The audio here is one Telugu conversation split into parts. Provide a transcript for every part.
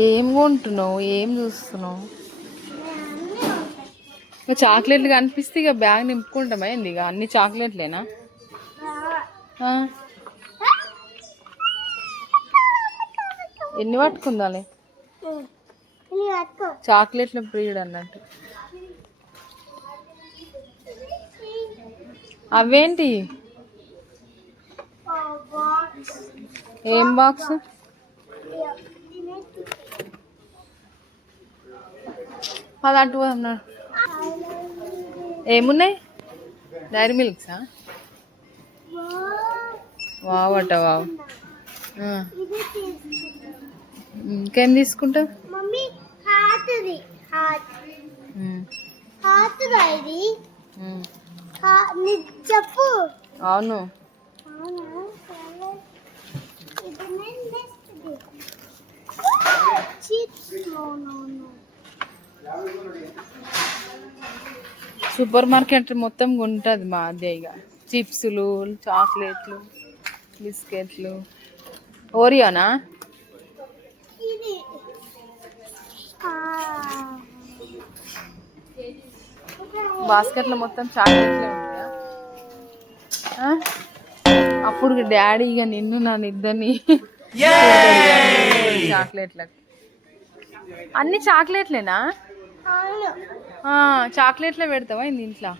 ఏం కొంటున్నావు, ఏం చూస్తున్నావు? చాక్లెట్లు కనిపిస్తే ఇక బ్యాగ్ నింపుకుంటామా ఏంది? ఇక అన్ని చాక్లెట్లేనా? ఎన్ని పట్టుకుందాలే? చాక్లెట్ల ప్రియుడు అన్నట్టు. అవేంటి? ఏం బాక్స్? అది అటు అన్నాడు. ఏమున్నాయి? డైరీ మిల్క్సా? వావ్ అట వావ్. ఇంకేం తీసుకుంటావు? చెప్పు. అవును. సూపర్ మార్కెట్ మొత్తం ఉంటుంది మా అదేగా. చిప్స్లు, చాక్లెట్లు, బిస్కెట్లు. ఓరియోనా? బాస్కెట్లో మొత్తం చాక్లెట్లే ఉంటాయా? అప్పుడు డాడీ ఇక నిన్ను నన్ను ఇద్దరిని చాక్లెట్లకు. అన్ని చాక్లెట్లేనా? చాక్లెట్లే పెడతావా ఇంది ఇంట్లో?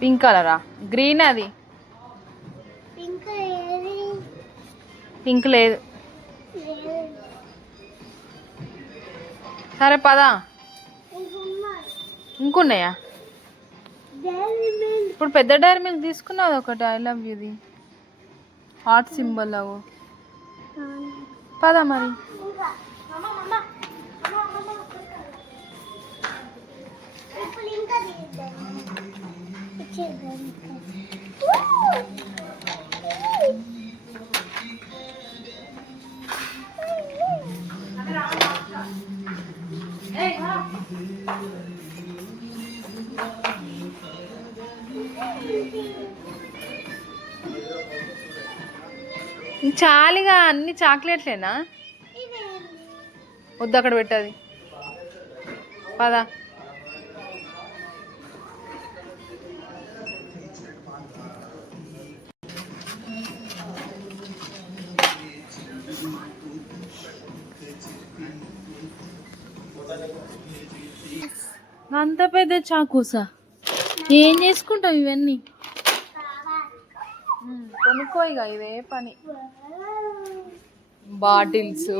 పింక్ కలరా? గ్రీన్ అది. పింక్ లేదు. సరే పదా. ఇంకున్నాయా? ఇప్పుడు పెద్ద డైరీ మిల్క్ తీసుకున్నావు ఒకటి. ఐ లవ్ యూది హార్ట్ సింబల్ అవు. పదా మరి. చాలిగా అన్ని చాక్లెట్లేనా? వద్దు అక్కడ పెట్టది. పదా. అంత పెద్ద చాకుసా? ఏం చేసుకుంటావు ఇవన్నీ? కొనుక్కోయిగా, ఇదే పని. బాటిల్స్,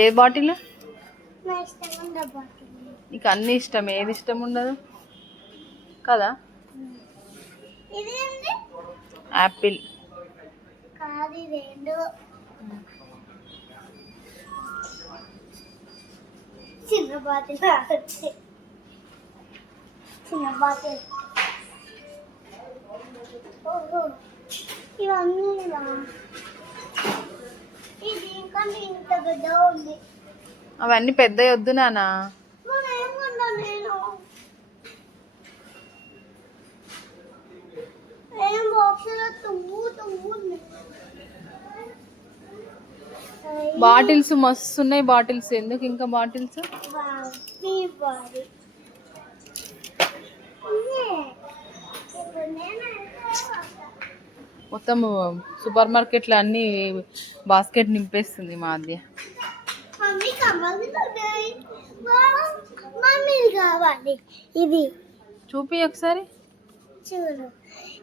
ఏ బాటిల్? నీకు అన్ని ఇష్టం, ఏది ఇష్టం ఉండదు కదా? యాపిల్. చిన్న బాటిల్. ఇవన్నీ ఇంత పెద్ద ఉంది. అవన్నీ పెద్ద వద్దు నానా. బాటిల్స్ మస్తు ఉన్నాయి. బాటిల్స్ ఎందుకు ఇంకా? బాటిల్స్ మొత్తం సూపర్ మార్కెట్లో అన్ని బాస్కెట్ నింపేస్తుంది మా అద్య. కావాలి ఇది చూపి ఒకసారి. చూడు,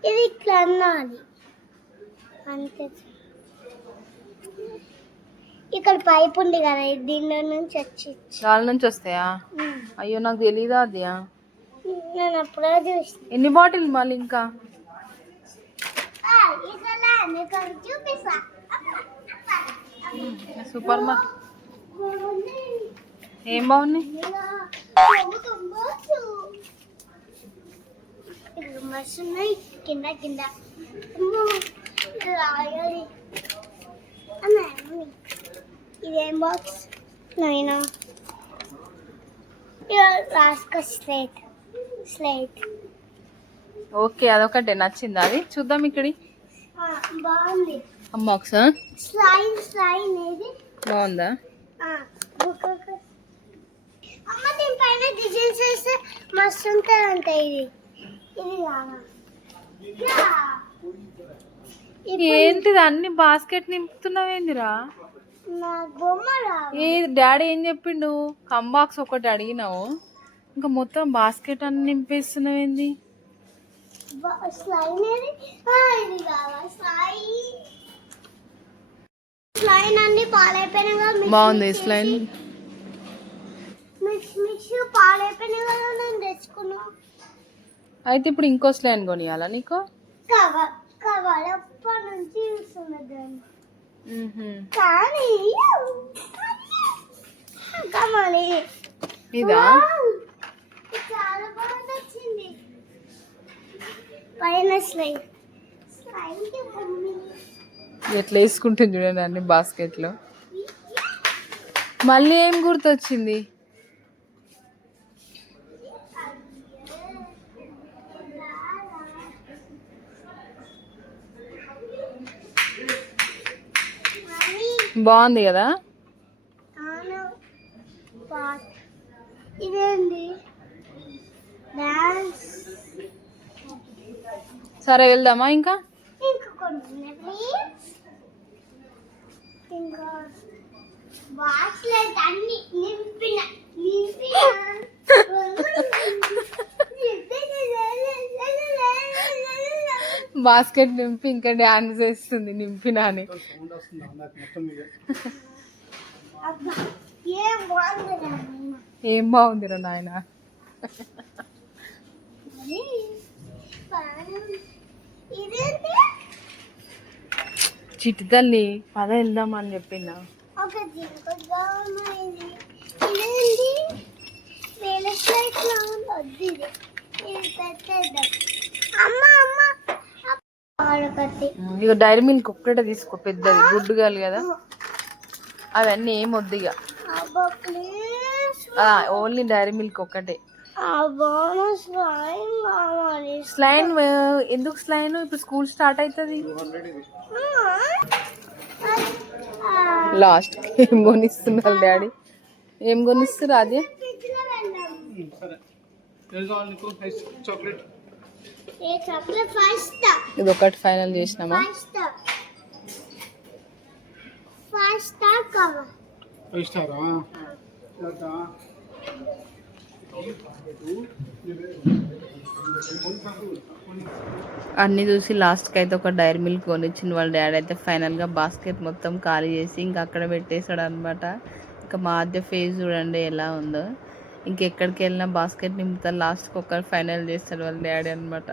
ఇది ఇట్లా అన్నాలి అంతే. ఇక్కడ పైప్ ఉంది కదా, దీనిలో నుంచి వచ్చి దాని నుంచి వస్తాయా? అయ్యో నాకు తెలీదా అద్యా. నేను అప్పుడే చూసి. ఎన్ని బాటిల్ మళ్ళీ ఇంకా? సూపర్ మార్కెట్ ఏం బాగున్నాయి? మస్తున్నాయి కింద కింద. రాయాలి అమ్మా ఇదేం బాక్స్ నైనా రాసుకో స్లేట్ స్లేట్ ఓకే అదొకటే నచ్చిందా అది చూద్దాం ఇక్కడి బాగుంది అమ్మ ఒకసారి స్లైన్ స్లైన్ ఇది బాగుందా బుక్ అమ్మ దీనిపైన డిజైన్స్ వేస్తే మస్తు ఉంటుందంట ఇది ఇది కావా ఏంటిది అన్ని బాస్కెట్ నింపుతున్నావేందిరా నా బొమ్మ ఏ డాడీ ఏం చెప్పిండు కంబాక్స్ ఒకటి అడిగినావు ఇంకా మొత్తం బాస్కెట్ అన్ని నింపేస్తున్నావేంది స్లైన్ ఏది ఇది కావా స్లైన్ స్లైన్ అన్ని పాలైపోయినాయి కదా బాగుంది స్లైన్ మిక్స్ మిక్స్ పాలైపోయినాయి కదా నేను తెచ్చుకున్నా అయితే ఇప్పుడు ఇంకో స్లైన్ కొనియాలా నీకు కవర్ కవర్ ఎప్పటి నుంచి చూస్తున్నది మ్హూ. కానీ కావాలి ఇదా చాలా బాగా నచ్చింది పైన స్లైడ్ స్లైడ్ మమ్మీ ఎట్లా వేసుకుంటుంది చూడండి అన్ని బాస్కెట్లో మళ్ళీ ఏం గుర్తొచ్చింది బాగుంది కదా ఇదేంటి డాన్స్ సరే వెళ్దామా ఇంకా ఇంకా కొన్ని ప్లీజ్ ఇంకా వాచ్లెట్ అన్ని నింపిన బాస్కెట్ నింపి ఇంకా డాన్స్ వేస్తుంది నింపినా అని ఏం బాగుంది ఏం బాగుందిరా నాయన ఇదేంటి చిట్టి తల్లి పద వెళ్దామని చెప్పిందా ఒక జింకగా ఇది ఇదేంటి వేల స్లైడ్ లా ఉంది వద్దు ఇది ఇది పెట్టేద్దాం అమ్మ అమ్మ ఆడకట్టి ఇక డైరీ మిల్క్ ఒక్కటే తీసుకో పెద్దది గుడ్డుగాలి కదా అవన్నీ ఏం వద్దు ఇక అబ్బా ప్లీజ్ ఓన్లీ డైరీ మిల్క్ ఒక్కటే అబ్బా స్లైమ్ కావాలి స్లైన్ ఎందుకు స్లైన్ ఇప్పుడు స్కూల్ స్టార్ట్ అవుతుంది లాస్ట్ ఏం కొనిస్తున్నారు డాడీ ఏం కొనిస్తారు అదే ఇది ఒకటి ఫైనల్ చేసినామా అన్నీ చూసి లాస్ట్కి అయితే ఒక డైరీ మిల్క్ కొనిచ్చింది వాళ్ళ డాడీ అయితే ఫైనల్గా బాస్కెట్ మొత్తం ఖాళీ చేసి ఇంకా అక్కడ పెట్టేశాడు అనమాట ఇంకా మా ఆద్య ఫేస్ చూడండి ఎలా ఉందో ఇంకెక్కడికి వెళ్ళినా బాస్కెట్ నింపుతారు లాస్ట్కి ఒక ఫైనల్ చేస్తాడు వాళ్ళ డాడీ అనమాట